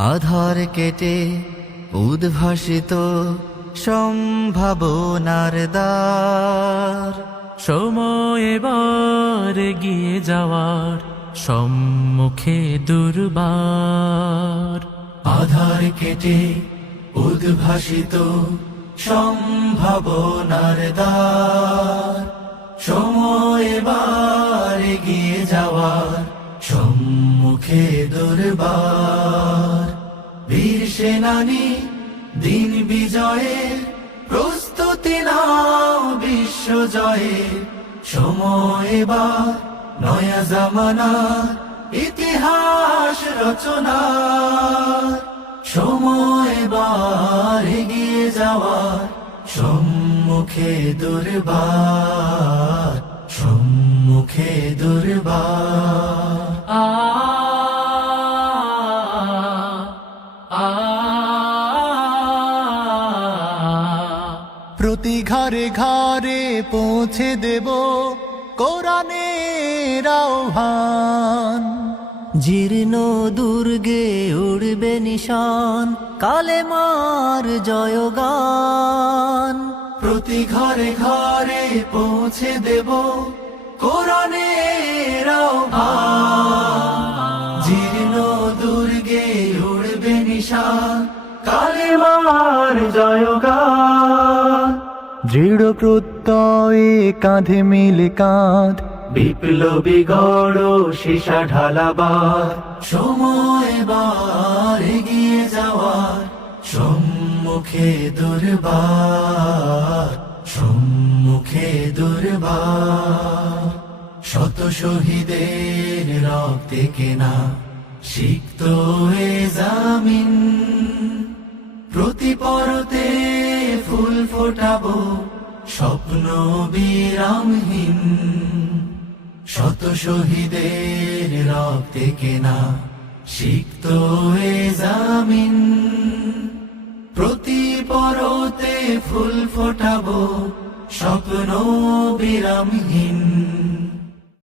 আধার কেটে উদ্ভাসিত সম্ভাবনার দ্বার। সময় এবার এগিয়ে যাওয়ার সম্মুখে দুর্বার। আধার কেটে উদ্ভাসিত সম্ভাবনার দ্বার। সময় এবার এগিয়ে যাওয়ার সম্মুখে দুর্বার। বীর সেনানী দিন বিজয়ের প্রস্তুতি নাও, বিশ্ব জয়ের সময় এবার। নয়া জামানার ইতিহাস রচনার সময় এবার এগিয়ে যাওয়ার সম্মুখে দুর্বার। সম্মুখে দুর্বার। প্রতি ঘরে ঘরে পৌঁছে দেব কোরআনের আহ্বান। জীর্ণ দুর্গে উড়বে নিশান, কালেমার জয়গান। প্রতি ঘরে ঘরে পৌঁছে দেব কোরআনের আহ্বান। জীর্ণ দুর্গে উড়বে নিশান, কালেমার জয়গান। দৃঢ় প্রত্যয়ে কাঁধে মিলে কাঁধ, বিপ্লবী গড় সীসা ঢালাবার। সময় এবার এগিয়ে যাওয়ার সম্মুখে দুর্বার। সম্মুখে দুর্বার। শত শহীদের রক্তে কেনা সিক্ত এ জামিন। প্রতি পরতে ফুল ফোটাবো স্বপ্ন বিরামহীন। শত শহীদের রক্তে কেনা সিক্ত এ জামিন। প্রতি পরতে ফুল ফোটাবো স্বপ্ন বিরামহীন।